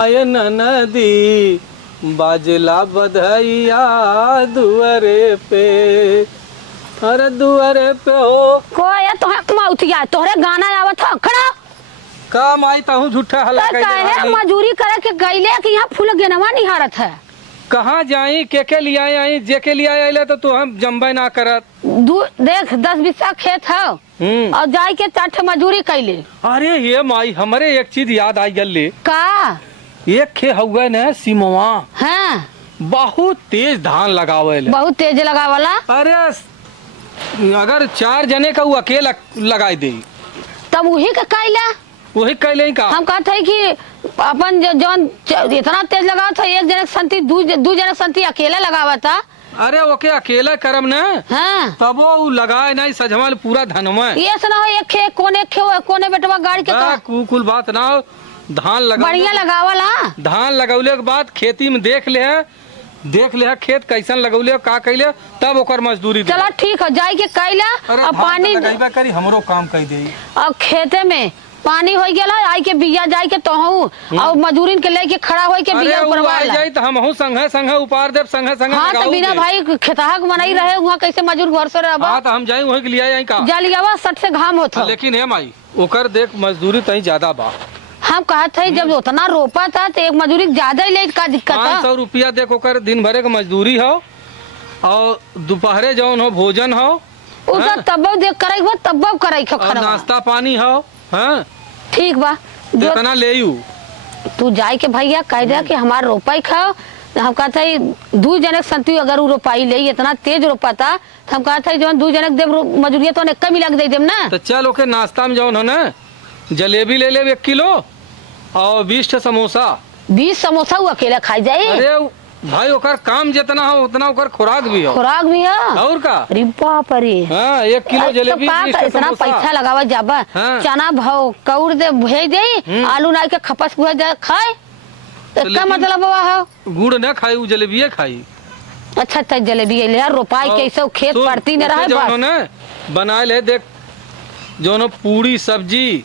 Ion नदी बाजला बधैया दुअरे पे, अरे दुअरे पे हो कोई तोहरे मौतिया तोहरे गाना आवत ह खड़ा का माई ताहू झूठा हल्ला तो कहे मजूरी करे के गईले कि यहाँ फूल गेनवा निहारत है। कहाँ जाई के लिए आई जे के लिए आइले तो तू हम जम्बे ना करत। देख 10 बीसा खेत है और जाई के 4 मजूरी कैले। अरे ये माई हमारे एक चीज याद आई गल का एक खे हुए न सिमवा हाँ बहुत तेज धान लगावे बहुत तेज लगावला। अरे अगर 4 जने का वो अकेला लगाई दे तब वही का कैला वही कैले का। हम कहते है कि अपन जौन इतना तेज लगावा था एक जने संती दू जने संती अकेला लगावा था। अरे ओके अकेला करम न हाँ तब वो लगाए नहीं सजमल पूरा धनवा ये सुना हो एक खे कोने बेटवा गाड़ी के कुल बात ना हो। धान लगा बढ़िया लगावला धान लगौले के बाद खेती में देख ले खेत कैसन लगौले का कैले तब ओकर मजदूरी चला ठीक है जाई के कैला और पानी करी हमरो काम कई दे और खेते में पानी हो गया आई के बिया जाई के तोहू और मजदूरिन के लेके खड़ा होई के बिया परवाला जाई त हमहू संगे उपार देव संगे हां तो बिना भाई खेतहक मनाई रहे वहां कैसे मजदूर घर से रहबा। हां तो हम जाई वही के लिए आई का जा लियावा 60 से घाम होता लेकिन हे माई ओकर देख मजदूरी तई ज्यादा बा। हम कहत है जब उतना रोपा था तो एक मजदूरी ज्यादा ही ले का दिक्कत है। 500 रुपया देख ओकर दिन भरे के मजदूरी हो और दोपहरे जौन हो भोजन हो उसका तब्बो देख कराई हो तब्बो कराई और नाश्ता पानी हो। हां ठीक बा जितना लेयू तू जाई के भैया कह दे कि हमार रोपाई खाओ। हम कहते है 2 जने संती अगर रोपाई ले इतना तेज रोपाता तो हम कहते है जौन 2 जने देव मजदूरी तो कम ही लग दे देम ना। तो चल ओके नाश्ता में जौन हो ना जलेबी ले ले 1 किलो और 20 समोसा 20 समोसा वो अकेला खाई जाए। अरे भाई ओकर काम जितना हो उतना ओकर खुराक भी हो और का अरे बाप रे। हाँ 1 किलो जलेबी इतना पैसा लगावा जाबा चना भाव कौड़ दे भेज दे आलू नाई के खपस खाए इसका मतलब है गुड़ न खाई वो जलेबी खाई। अच्छा अच्छा जलेबी ले रोपाई कैसे खेत पड़ती न रहा बना ले देख जो पूरी सब्जी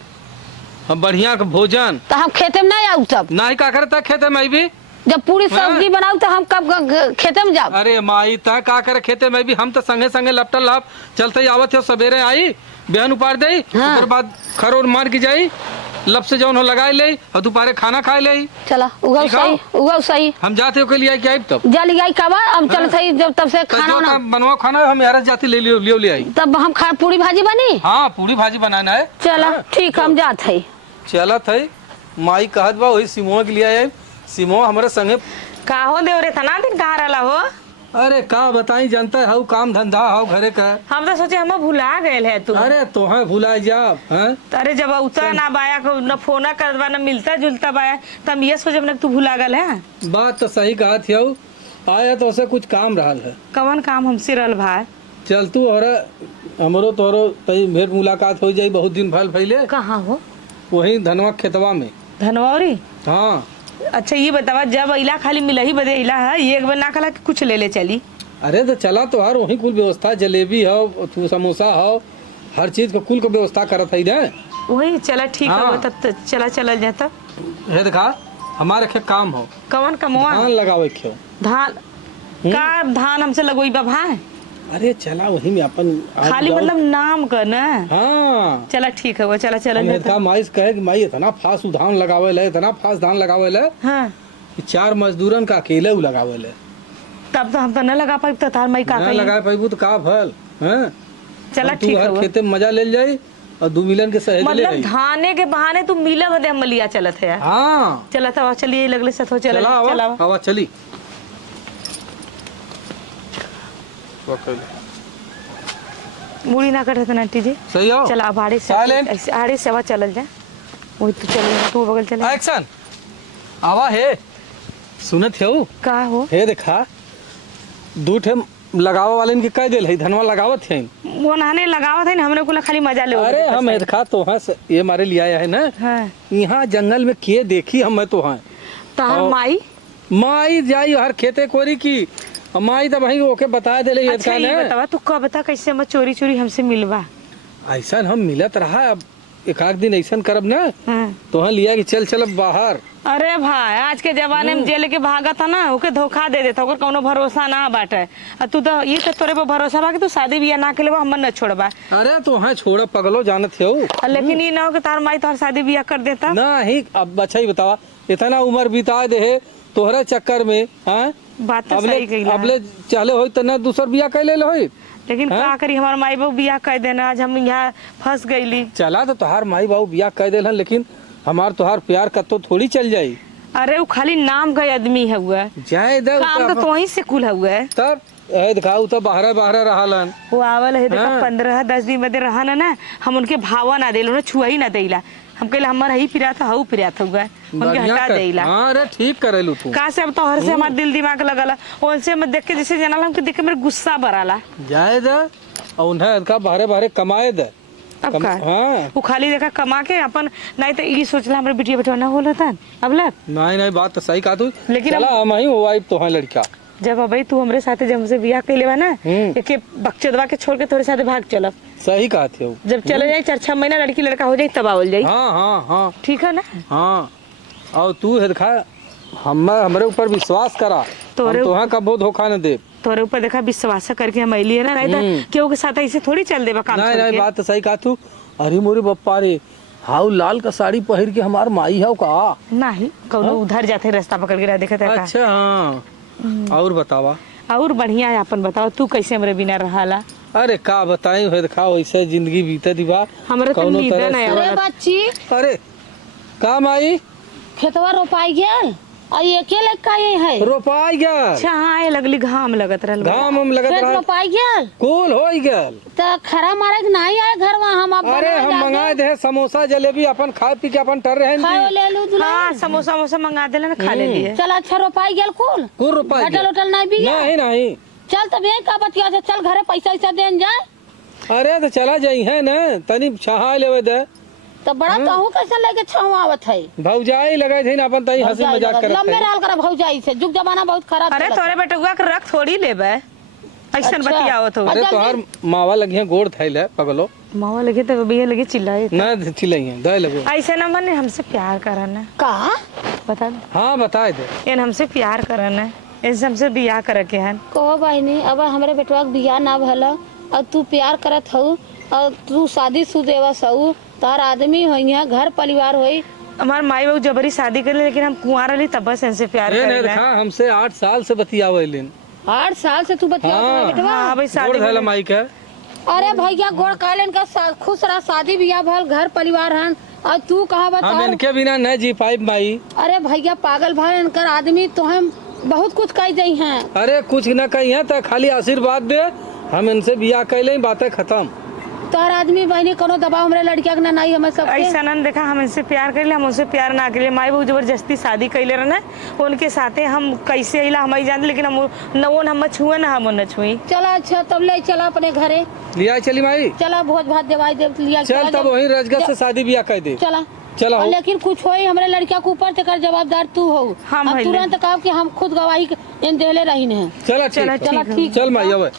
बढ़िया का भोजन तो हम खेते में नहीं आऊ तब नहीं का करता खेते में भी जब पूरी सब्जी बनाऊ तो हम कब खेते में जाओ। अरे माई ता का करे खेते में भी हम तो संगे संगे लपटल लाप चलते आवत हो सवेरे आई बहन उपार दे फिर बाद खरोर मार के जाई लब से जौन हो लगाए ले और दोपहरे खाना खाए ले। चला उगा सही हम जाते हो के लिए क्या तब जा लिया कब हम चल सही जब तब से खाना ना बनवा खाना हम यार जाते ले लियो ले आई तब हम पूरी भाजी बनी। हाँ पूरी भाजी बनाना है। चला ठीक हम जात है चलत है माई कहत बा वही सिमो के लिए आए सिमो हमारे संगे का हो देवरे तना दिन कहाँ रहला हो। अरे का बताई जनता है काम धंधा हो घरे का हम तो सोचे हम भुला गए है तू। अरे तो है भुला जा अरे जब उतर ना बाया न फोन करवा न मिलता जुलता बाया तब ये सोचे तू भुला गल है। बात तो सही कहा थी आया तो उसे कुछ काम रहा है। कवन काम हमसे रहल भाई चल तू और हमरो तोरो तई भेंट मुलाकात हो जाई बहुत दिन भल पहले। कहाँ हो वही धनवा खेतवा में धनवारी। हाँ अच्छा ये बतावा जब इला खाली मिला ही बदे इला है एक बार ना कला कि कुछ ले ले चली। अरे तो चला तो हर वही कुल व्यवस्था जलेबी हो समोसा हो हर चीज का कुल का व्यवस्था करत है ना वही चला ठीक है तब चला चल जाता है। देखा हमारे खे काम हो कवन कमवा धान लगावे क्यों धान का धान हमसे लगोई बा भाई। अरे चला वही में अपन खाली मतलब नाम का ना। हाँ चला ठीक है वो चला चला माई कहे कि माई इतना फास्ट धान लगावे ले इतना फास्ट धान लगावे ले हाँ 4 मजदूरन का अकेले लगावे ले तब तो हम तो न लगा पाई तो तार मई का लगा पाई तो का भल हैं। चला ठीक है खेते में मजा ले जाई और 2 मिलन के सहेज ले मतलब धाने के बहाने तू मिला बदे हम लिया चलत है। हाँ चला था चलिए लगले से हो चला हवा चली मुड़ी ना कटत ना आंटी जी सही हो चला अब आड़े से आवा चलल जा वही तो चल तू बगल चला एक्शन आवा है सुनत हो का हो हे देखा 2 ठे लगावा वाले के कह देल है धनवा लगावत है वो नाने लगावत है हमरे को खाली मजा ले। अरे हम देखा तो हां ये हमारे लिए आया है ना हां यहाँ जंगल में किए देखी हम तो हां तार माई जाई हर खेते कोरी की माई तो भाई ओके बता दे ले अच्छा ये बतावा तू का बता कैसे हम चोरी चोरी हमसे मिलवा ऐसा हम मिलत रहा अब एक आध दिन ऐसा करब ना तो हाँ लिया कि चल बाहर अरे भाई आज के जमाने में जे लेके भागा था ना ओके धोखा दे देता ओकर कोनो भरोसा ना बाटे आ तू तो ये तो तोरे पे भरोसा बा कि तू शादी बियाह ना के लेबा हमन न छोड़बा अरे तो हाँ छोड़ पगलो जानत हो लेकिन ये ना हो कि तार माई तोहर शादी बियाह कर देता नहीं। अब अच्छा ही बतावा इतना उम्र बिता दे है तोहरा चक्कर में। हाँ बात तो सही कही अबले चाले हो तना दूसर बियाह कैले हो। लेकिन का करी हमार माई बाबू बियाह कर देना आज हम यहाँ फंस गईली। चला तो तोहार माई बाबू बियाह कह दिल लेकिन हमार तोहार प्यार कतो थोड़ी चल जाई। अरे वो खाली नाम का आदमी है हुआ जाए दे काम तो वहीं से कुल हुआ है। तब दिखाऊ तो बाहर रहलन वो आवल है देखा हाँ। 15-10 दिन में रहा ना हम उनके भावा ना देलो ना छुआ ही ना देला हम कहले हमर ही पिरा था हऊ पिरा था हुआ उनके बढ़िया हटा कर- देला। हाँ अरे ठीक करेलू तू। का से अब तो हर से हमार दिल दिमाग लगला उनसे मैं देख के जैसे जानला हमके देख के मेरे गुस्सा भराला। जाए दे और उन्हें का बाहरे कमाए दे। अब का हाँ वो खाली देखा कमा के अपन नहीं तो ये सोचला हमरे बिटिया बेटा ना होला था अब लग नहीं बात तो सही कहा तू। लेकिन चला हम ही हो तो है लड़का जब अब तू हमरे साथे जब हमसे बियाह कैले बा ना एक बक्चदवा के छोड़ के थोड़े साथे भाग चलब सही कहा थे वो। जब चले जाए 4-6 महीना लड़की लड़का हो जाए तब आवल जाए। हाँ ठीक है ना। हाँ और तू है दिखा हमरे ऊपर विश्वास करा तोरे तो कबो धोखा न दे। तोरे ऊपर देखा विश्वास करके हम अली है ना नहीं तो केहू के साथ ऐसे थोड़ी चल देबा काम छोड़ नहीं के। बात तो सही कहा तू। अरे मोरे बप्पा रे हाउ लाल का साड़ी पहन के हमार माई है का। नहीं कौनो उधर जाते रास्ता पकड़ के देखा था अच्छा हाँ और बतावा। और बढ़िया है अपन बताओ तू कैसे हमरे बिना रहाला। अरे का बताई है दिखा वैसे जिंदगी बीते दिवा हमरे तो कौनो नींद तरह नहीं से- अरे आवला। बच्ची अरे का माई खेतवा रोपाई गेल और एके लड़का ये है रोपाई गया अच्छा हाँ ये लगली घाम लगत रहल घाम हम लगत खेत रहा रोपाई गेल कुल हो गल। तो खरा मारे के नहीं आए घर में हम अब अरे हम मंगाए दे समोसा जलेबी अपन खा पी के अपन टर रहे खाओ ले लू दुल्हा हाँ समोसा वोसा मंगा देला ना खा ले लिए। चल अच्छा रोपाई गेल कुल कुल रोपाई होटल गया होटल नहीं भी है? नहीं चल तब यही का बतिया से चल घरे पैसा वैसा देन जाए अरे तो चला जाई है ना तनी छहा लेवे दे तो बड़ा कहूँ कैसे लेके छाऊ आवत है भौजाई लगाई थे ना अपन तई हंसी मजाक करत लंबे है। राल कर भौजाई से जुग जमाना बहुत खराब अरे चलत तोरे बेटुआ के रख थोड़ी लेबे ऐसन अच्छा। बतियावत हो। अरे जल्दी- तोहार मावा लगी गोड़ थैले पगलो मावा लगे तो भैया लगे चिल्लाए ना चिल्लाई है दे लगो। ऐसे ना मन हमसे प्यार करना का बता दे हाँ बताए दे। इन हमसे प्यार करना इनसे हमसे बियाह करे के हन। कहो बहनी अब हमरे बेटवा के बियाह ना भला और तू प्यार करत हऊ और तू शादी शुदेवस हऊ तार आदमी होई है घर परिवार होई हमार माई बाबू जबरी शादी कर लेकिन हम कुंवार रही तब बस इनसे प्यार नहीं करेला। देखा हमसे 8 साल से बतियावे लेन 8 साल से तू बतिया हाँ। बेटवा हाँ भाई गोड़ शादी थैला में- माई के। अरे भैया गोड़ कालन का खुश रहा शादी बियाह भल घर परिवार हन और तू कहा हम बता इनके बिना न जी पाई माई। अरे भैया पागल भाई इनकर आदमी तो हम बहुत कुछ कह दई हैं अरे कुछ न कही है तो खाली आशीर्वाद दे हम इनसे बियाह कैले बातें खत्म। तोहर आदमी बहनी कोनो दबाव हमरे लड़किया के ना नहीं हमें सब ऐसा ना देखा हम इनसे प्यार कर हम उनसे प्यार ना कर माई बाबू जबरदस्ती शादी कैले रहना उनके साथे हम कैसे अला हम ही जानते लेकिन हम न वो हम छुए ना हम न छुई। चला अच्छा तब ले चला अपने घरे लिया चली माई चला भोज भात दवाई दे लिया चल तब वही रजगत से शादी बियाह कर दे। चला चला और हो। लेकिन कुछ होई हमरे लड़किया के ऊपर तेकर जवाबदार तू हो हाँ अब भइले। तुरंत कहा कि हम खुद गवाही इन देले रही हैं चला चला ठीक चला ठीक है। ठीक चल माई अब